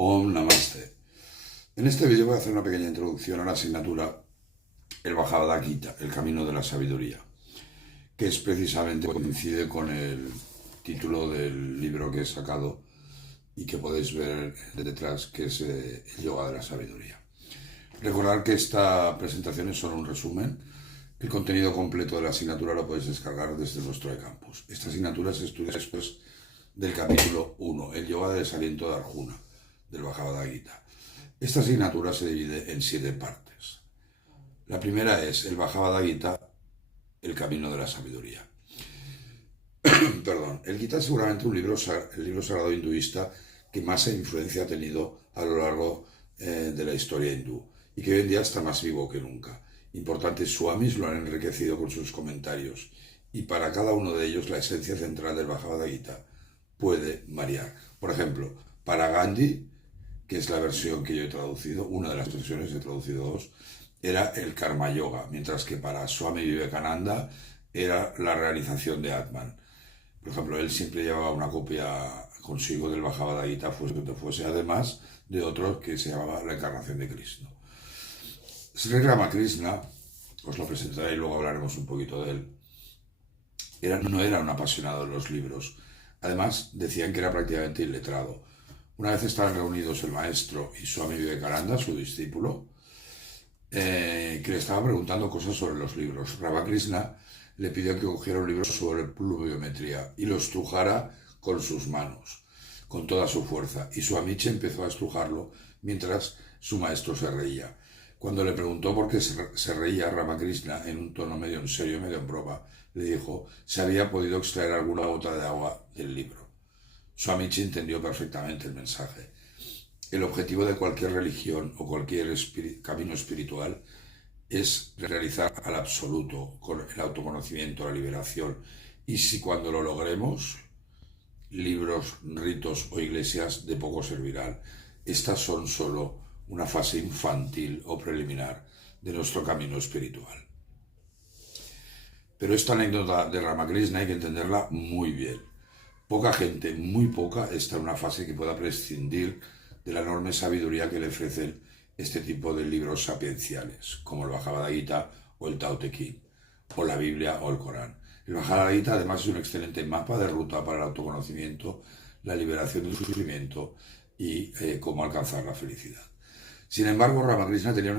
Om Namaste. En este vídeo voy a hacer una pequeña introducción a la asignatura el Bhagavad Gita, el camino de la sabiduría, que es precisamente coincide con el título del libro que he sacado y que podéis ver detrás, que es el yoga de la sabiduría. Recordad que esta presentación es solo un resumen. El contenido completo de la asignatura lo podéis descargar desde nuestro eCampus. Esta asignatura se estudia después del capítulo 1, el yoga del desaliento de Arjuna, del Bhagavad Gita. Esta asignatura se divide en 7 partes. La primera es el Bhagavad Gita, el camino de la sabiduría. Perdón, el Gita es seguramente el libro sagrado hinduista que más influencia ha tenido a lo largo de la historia hindú y que hoy en día está más vivo que nunca. Importantes swamis lo han enriquecido con sus comentarios y para cada uno de ellos la esencia central del Bhagavad Gita puede variar. Por ejemplo, para Gandhi, que es la versión que yo he traducido, una de las versiones, he traducido 2, era el Karma Yoga, mientras que para Swami Vivekananda era la realización de Atman. Por ejemplo, él siempre llevaba una copia consigo del Bhagavad Gita, fuese además de otro que se llamaba La Encarnación de Krishna. Sri Ramakrishna, os lo presentaré y luego hablaremos un poquito de él, no era un apasionado de los libros. Además, decían que era prácticamente iletrado. Una vez estaban reunidos el maestro y Swami Vivekananda, su discípulo, que le estaba preguntando cosas sobre los libros. Ramakrishna le pidió que cogiera un libro sobre pluviometría y lo estrujara con sus manos, con toda su fuerza. Y Swamiji empezó a estrujarlo mientras su maestro se reía. Cuando le preguntó por qué se reía, Ramakrishna, en un tono medio en serio, medio en broma, le dijo si había podido extraer alguna gota de agua del libro. Swamiji entendió perfectamente el mensaje. El objetivo de cualquier religión o cualquier camino espiritual es realizar al absoluto, con el autoconocimiento, la liberación. Y si cuando lo logremos, libros, ritos o iglesias de poco servirán. Estas son solo una fase infantil o preliminar de nuestro camino espiritual. Pero esta anécdota de Ramakrishna hay que entenderla muy bien. Poca gente, muy poca, está en una fase que pueda prescindir de la enorme sabiduría que le ofrecen este tipo de libros sapienciales, como el Bhagavad Gita o el Tao Te Ching, o la Biblia o el Corán. El Bhagavad Gita además es un excelente mapa de ruta para el autoconocimiento, la liberación del sufrimiento y cómo alcanzar la felicidad. Sin embargo, Ramakrishna tenía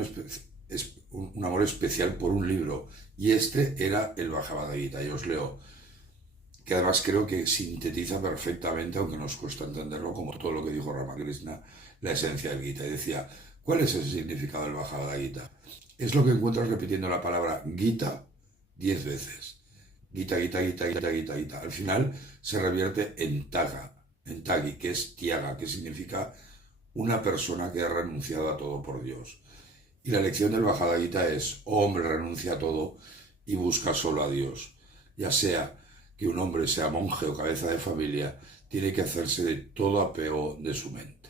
un amor especial por un libro, y este era el Bhagavad Gita. Y os leo, que además creo que sintetiza perfectamente, aunque nos cuesta entenderlo, como todo lo que dijo Ramakrishna, la esencia del Gita. Y decía, ¿cuál es el significado del Bhagavad Gita? Es lo que encuentras repitiendo la palabra Gita 10 veces. Gita, Gita, Gita, Gita, Gita, Gita. Al final se revierte en Tagi, que es Tiaga, que significa una persona que ha renunciado a todo por Dios. Y la lección del Bhagavad Gita es, oh hombre, renuncia a todo y busca solo a Dios. Ya sea que un hombre sea monje o cabeza de familia, tiene que hacerse de todo apego de su mente.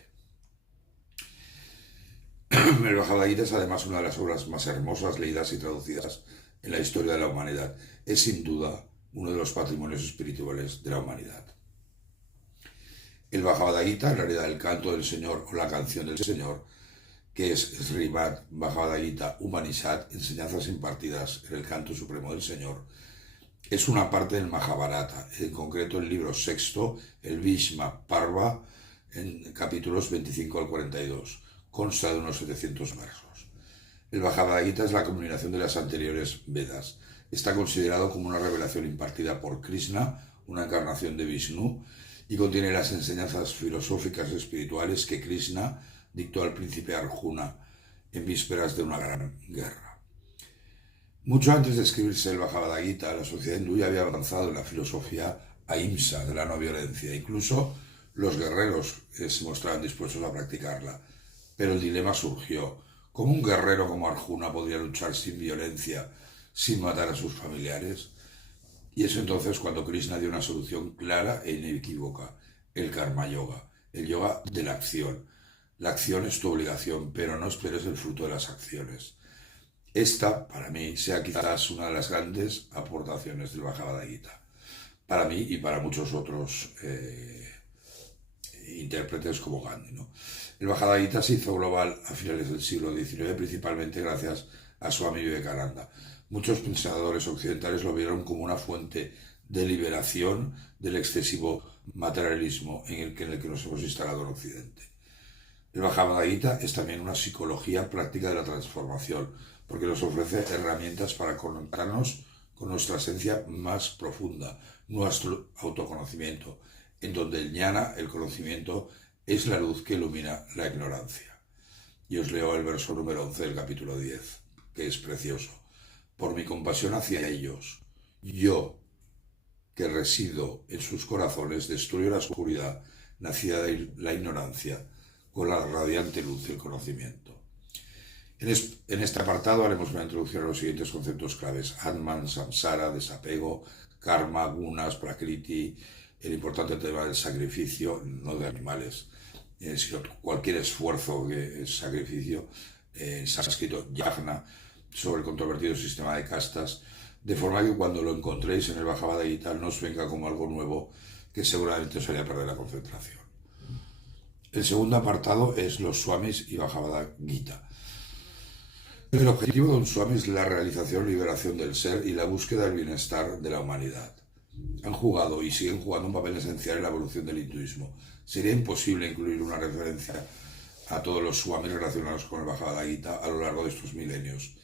El Bhagavad Gita es además una de las obras más hermosas leídas y traducidas en la historia de la humanidad. Es sin duda uno de los patrimonios espirituales de la humanidad. El Bhagavad Gita, en realidad el canto del Señor o la canción del Señor, que es Srimad Bhagavad Gita Upanishad, enseñanzas impartidas en el canto supremo del Señor, es una parte del Mahabharata, en concreto el libro sexto, el Bhishma Parva, en capítulos 25 al 42. Consta de unos 700 versos. El Bhagavad Gita es la culminación de las anteriores Vedas. Está considerado como una revelación impartida por Krishna, una encarnación de Vishnu, y contiene las enseñanzas filosóficas y espirituales que Krishna dictó al príncipe Arjuna en vísperas de una gran guerra. Mucho antes de escribirse el Bhagavad Gita, la sociedad hindú ya había avanzado en la filosofía ahimsa, de la no violencia. Incluso los guerreros se mostraban dispuestos a practicarla. Pero el dilema surgió. ¿Cómo un guerrero como Arjuna podría luchar sin violencia, sin matar a sus familiares? Y es entonces cuando Krishna dio una solución clara e inequívoca, el Karma Yoga, el yoga de la acción. La acción es tu obligación, pero no esperes el fruto de las acciones. Esta, para mí, sea quizás una de las grandes aportaciones del Bhagavad Gita. Para mí y para muchos otros intérpretes como Gandhi, ¿no? El Bhagavad Gita se hizo global a finales del siglo XIX, principalmente gracias a Swami Vivekananda. Muchos pensadores occidentales lo vieron como una fuente de liberación del excesivo materialismo en el que nos hemos instalado en Occidente. El Bhagavad Gita es también una psicología práctica de la transformación, porque nos ofrece herramientas para conectarnos con nuestra esencia más profunda, nuestro autoconocimiento, en donde el jnana, el conocimiento, es la luz que ilumina la ignorancia. Y os leo el verso número 11 del capítulo 10, que es precioso. Por mi compasión hacia ellos, yo, que resido en sus corazones, destruyo la oscuridad nacida de la ignorancia con la radiante luz del conocimiento. En este apartado haremos una introducción a los siguientes conceptos claves: Atman, Samsara, desapego, Karma, Gunas, Prakriti, el importante tema del sacrificio, no de animales, sino cualquier esfuerzo que es sacrificio, en sánscrito, Yajna, sobre el controvertido sistema de castas, de forma que cuando lo encontréis en el Bhagavad Gita no os venga como algo nuevo que seguramente os haría perder la concentración. El segundo apartado es los swamis y Bhagavad Gita. El objetivo de un swami es la realización y liberación del ser y la búsqueda del bienestar de la humanidad. Han jugado y siguen jugando un papel esencial en la evolución del hinduismo. Sería imposible incluir una referencia a todos los swamis relacionados con el Bhagavad Gita a lo largo de estos milenios.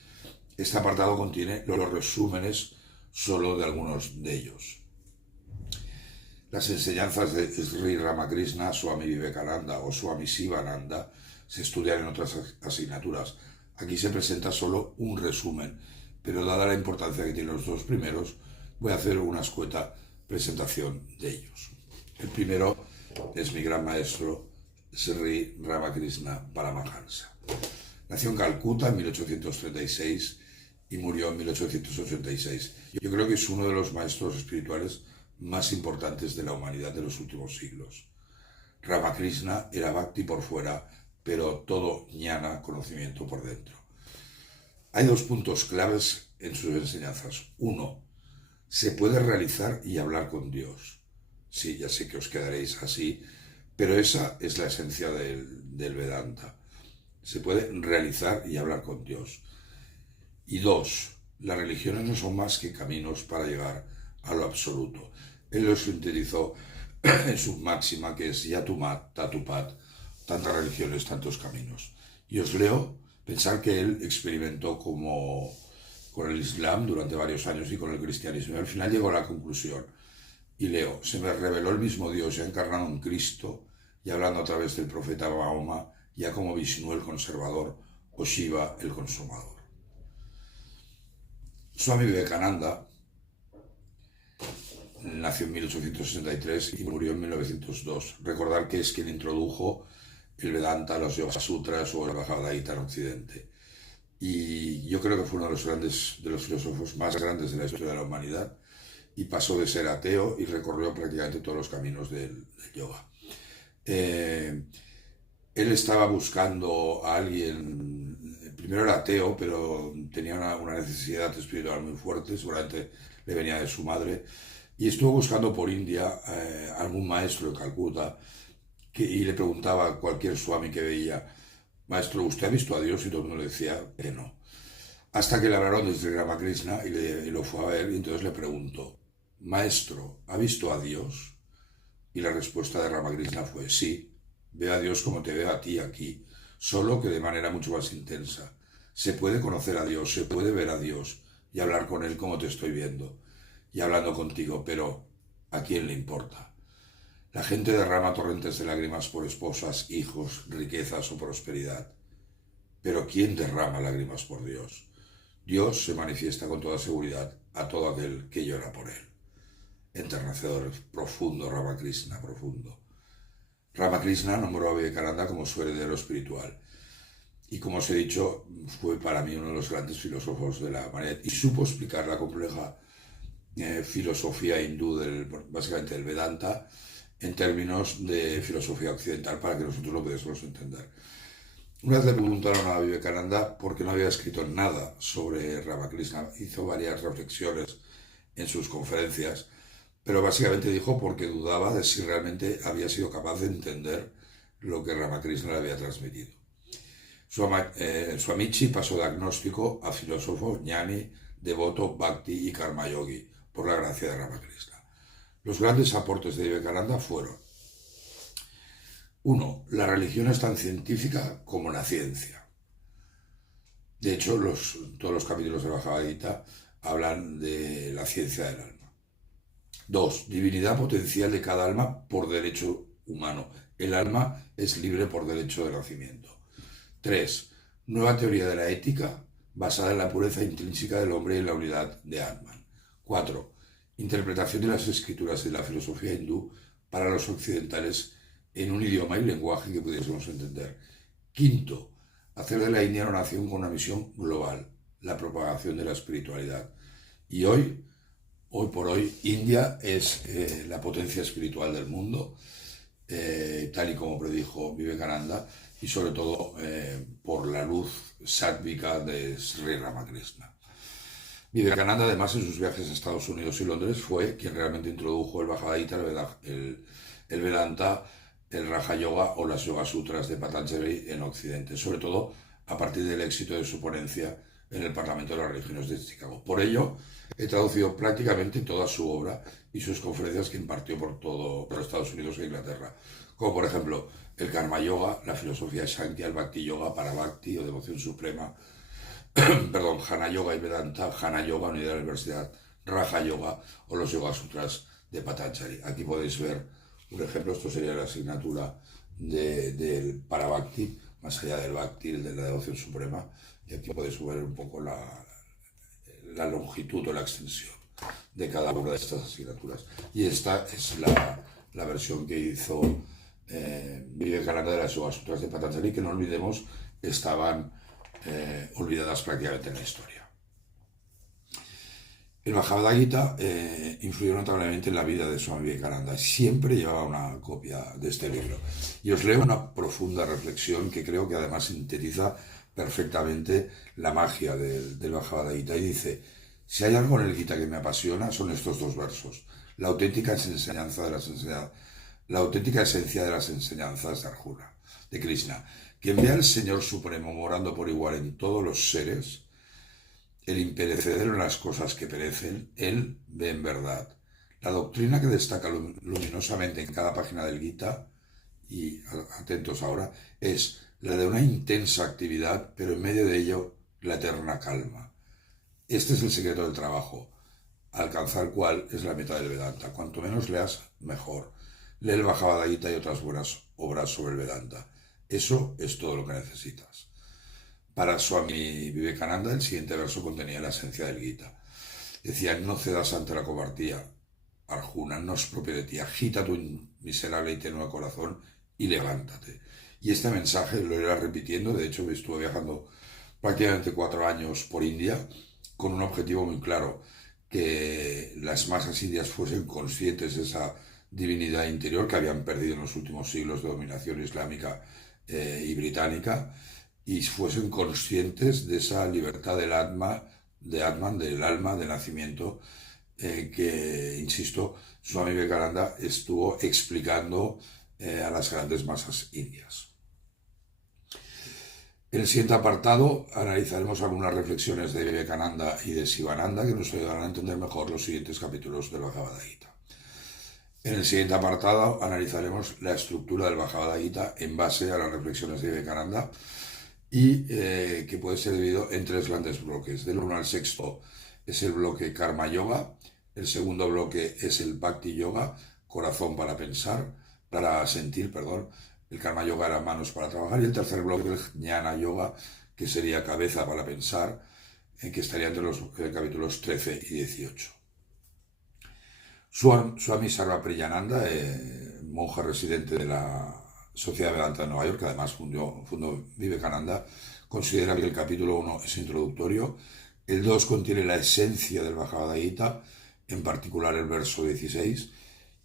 Este apartado contiene los resúmenes solo de algunos de ellos. Las enseñanzas de Sri Ramakrishna, Swami Vivekananda o Swami Sivananda se estudian en otras asignaturas. Aquí se presenta solo un resumen, pero dada la importancia que tienen los dos primeros, voy a hacer una escueta presentación de ellos. El primero es mi gran maestro, Sri Ramakrishna Paramahansa. Nació en Calcuta en 1836 y murió en 1886. Yo creo que es uno de los maestros espirituales más importantes de la humanidad de los últimos siglos. Ramakrishna era bhakti por fuera, pero todo jnana, conocimiento por dentro. Hay dos puntos claves en sus enseñanzas. Uno, se puede realizar y hablar con Dios. Sí, ya sé que os quedaréis así, pero esa es la esencia del Vedanta. Se puede realizar y hablar con Dios. Y dos, las religiones no son más que caminos para llegar a lo absoluto. Él lo sintetizó en su máxima, que es Yatumat, Tatupat, tantas religiones, tantos caminos. Y os leo, pensar que él experimentó con el Islam durante varios años y con el cristianismo. Y al final llegó a la conclusión. Y leo, se me reveló el mismo Dios ya encarnado en Cristo y hablando a través del profeta Mahoma, ya como Vishnu el conservador o Shiva el consumador. Swami Vivekananda nació en 1863 y murió en 1902. Recordar que es quien introdujo el Vedanta, los Yoga Sutras o el Bhagavad Gita en Occidente. Y yo creo que fue uno de los filósofos más grandes de la historia de la humanidad, y pasó de ser ateo y recorrió prácticamente todos los caminos del yoga. Él estaba buscando a alguien, primero era ateo, pero tenía una necesidad espiritual muy fuerte, seguramente le venía de su madre, y estuvo buscando por India algún maestro de Calcuta y le preguntaba a cualquier swami que veía, maestro, ¿usted ha visto a Dios? Y todo el mundo le decía que no. Hasta que le hablaron desde Ramakrishna y lo fue a ver, y entonces le preguntó, maestro, ¿ha visto a Dios? Y la respuesta de Ramakrishna fue, sí, veo a Dios como te veo a ti aquí, solo que de manera mucho más intensa. Se puede conocer a Dios, se puede ver a Dios y hablar con Él como te estoy viendo y hablando contigo, pero ¿a quién le importa? La gente derrama torrentes de lágrimas por esposas, hijos, riquezas o prosperidad. Pero ¿quién derrama lágrimas por Dios? Dios se manifiesta con toda seguridad a todo aquel que llora por Él. Enternecedor, profundo, Ramakrishna, profundo. Ramakrishna nombró a Vivekananda como su heredero espiritual. Y como os he dicho, fue para mí uno de los grandes filósofos de la humanidad y supo explicar la compleja filosofía hindú, básicamente del Vedanta, en términos de filosofía occidental para que nosotros lo pudiésemos entender. Una vez le preguntaron a Vivekananda por qué no había escrito nada sobre Ramakrishna. Hizo varias reflexiones en sus conferencias pero básicamente dijo porque dudaba de si realmente había sido capaz de entender lo que Ramakrishna le había transmitido. Swamichi pasó de agnóstico a filósofo, jnani, devoto, bhakti y karma yogi por la gracia de Ramakrishna. Los grandes aportes de Vivekananda fueron: 1. La religión es tan científica como la ciencia. De hecho, todos los capítulos de Bhagavad Gita hablan de la ciencia del alma. 2. Divinidad potencial de cada alma por derecho humano. El alma es libre por derecho de nacimiento. 3. Nueva teoría de la ética basada en la pureza intrínseca del hombre y en la unidad de Atman. 4. Interpretación de las escrituras de la filosofía hindú para los occidentales en un idioma y lenguaje que pudiésemos entender. 5. Hacer de la India una nación con una misión global, la propagación de la espiritualidad. Y hoy por hoy, India es la potencia espiritual del mundo, tal y como predijo Vivekananda, y sobre todo por la luz sátvica de Sri Ramakrishna. Vivekananda, además, en sus viajes a Estados Unidos y Londres, fue quien realmente introdujo el Bhagavad Gita, el Vedanta, el Raja Yoga o las Yoga Sutras de Patanjali en Occidente, sobre todo a partir del éxito de su ponencia en el Parlamento de las Religiones de Chicago. Por ello, he traducido prácticamente toda su obra y sus conferencias que impartió por Estados Unidos e Inglaterra, como por ejemplo el Karma Yoga, la filosofía Sankhya, el Bhakti Yoga, para Bhakti o devoción suprema, perdón, Jnana Yoga y Vedanta, Jnana Yoga, unidad de la universidad, Raja Yoga o los Yoga Sutras de Patanjali. Aquí podéis ver un ejemplo, esto sería la asignatura del para Bhakti, más allá del Bhakti, el de la devoción suprema, y aquí podéis ver un poco la longitud o la extensión de cada una de estas asignaturas. Y esta es la versión que hizo Vivekananda de las Yoga Sutras de Patanjali, que no olvidemos estaban olvidadas prácticamente en la historia. El Bhagavad Gita influyó notablemente en la vida de Swami Vivekananda. Siempre llevaba una copia de este libro. Y os leo una profunda reflexión que creo que además sintetiza perfectamente la magia del Bhagavad Gita. Y dice: si hay algo en el Gita que me apasiona, son estos dos versos. La auténtica esencia de las enseñanzas de Arjuna, de Krishna. Quien ve al Señor Supremo morando por igual en todos los seres, el imperecedero en las cosas que perecen, él ve en verdad. La doctrina que destaca luminosamente en cada página del Gita, y atentos ahora, es la de una intensa actividad, pero en medio de ello la eterna calma. Este es el secreto del trabajo, alcanzar cuál es la meta del Vedanta. Cuanto menos leas, mejor. Lee el Bhagavad Gita y otras buenas obras sobre el Vedanta. Eso es todo lo que necesitas. Para Swami Vivekananda, el siguiente verso contenía la esencia del Gita. Decía: no cedas ante la cobardía, Arjuna, no es propio de ti. Agita tu miserable y tenue corazón y levántate. Y este mensaje lo iré repitiendo. De hecho, estuve viajando prácticamente 4 años por India con un objetivo muy claro: que las masas indias fuesen conscientes de esa divinidad interior que habían perdido en los últimos siglos de dominación islámica y británica, y fuesen conscientes de esa libertad del Atman, del alma, de nacimiento, que, insisto, Swami Vivekananda estuvo explicando a las grandes masas indias. En el siguiente apartado analizaremos algunas reflexiones de Vivekananda y de Sivananda que nos ayudarán a entender mejor los siguientes capítulos del Bhagavad Gita. En el siguiente apartado analizaremos la estructura del Bhagavad Gita en base a las reflexiones de Vivekananda y que puede ser dividido en 3 grandes bloques. Del 1 al 6 es el bloque Karma Yoga, el segundo bloque es el Bhakti Yoga, corazón para pensar, para sentir, perdón, el Karma Yoga era manos para trabajar, y el tercer bloque es el Jnana Yoga, que sería cabeza para pensar, que estaría entre los capítulos 13 y 18. Swami Sarvapriyananda, monje residente de la Sociedad Vedanta de Nueva York, que además fundó Vivekananda, considera que el capítulo 1 es introductorio, el 2 contiene la esencia del Bhagavad Gita, en particular el verso 16,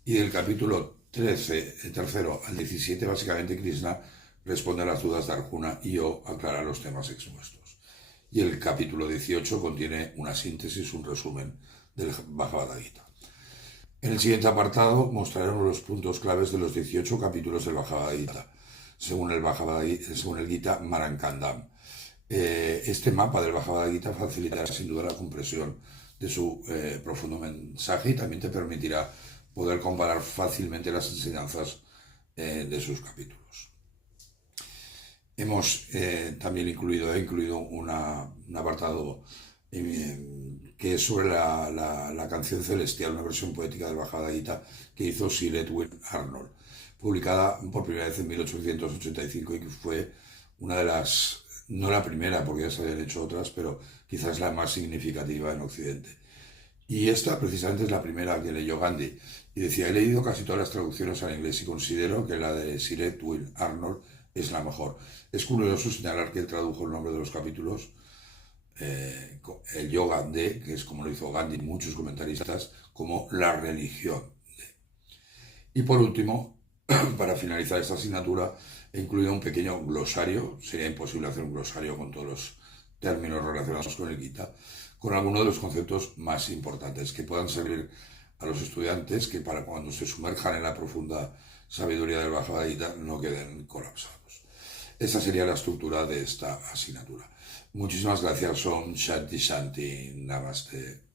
y del capítulo tercero al 17, básicamente Krishna responde a las dudas de Arjuna y yo aclara los temas expuestos. Y el capítulo 18 contiene una síntesis, un resumen del Bhagavad Gita. En el siguiente apartado mostraremos los puntos claves de los 18 capítulos del Bhagavad Gita, según el Gita Marankandam. Este mapa del Bhagavad Gita facilitará sin duda la comprensión de su profundo mensaje y también te permitirá poder comparar fácilmente las enseñanzas de sus capítulos. Hemos también incluido un apartado que es sobre la canción celestial, una versión poética del Bhagavad Gita que hizo Sir Edwin Arnold, publicada por primera vez en 1885 y que fue una de las, no la primera porque ya se habían hecho otras, pero quizás la más significativa en Occidente. Y esta precisamente es la primera que leyó Gandhi. Y decía, he leído casi todas las traducciones al inglés y considero que la de Sir Edwin Arnold es la mejor. Es curioso señalar que él tradujo el nombre de los capítulos, el yoga de, que es como lo hizo Gandhi, muchos comentaristas, como la religión de. Y por último, para finalizar esta asignatura, he incluido un pequeño glosario. Sería imposible hacer un glosario con todos los términos relacionados con el Gita, con algunos de los conceptos más importantes que puedan servir a los estudiantes que para cuando se sumerjan en la profunda sabiduría del Bhagavad Gita no queden colapsados. Esta sería la estructura de esta asignatura. Muchísimas gracias. Om Shanti Shanti. Namaste.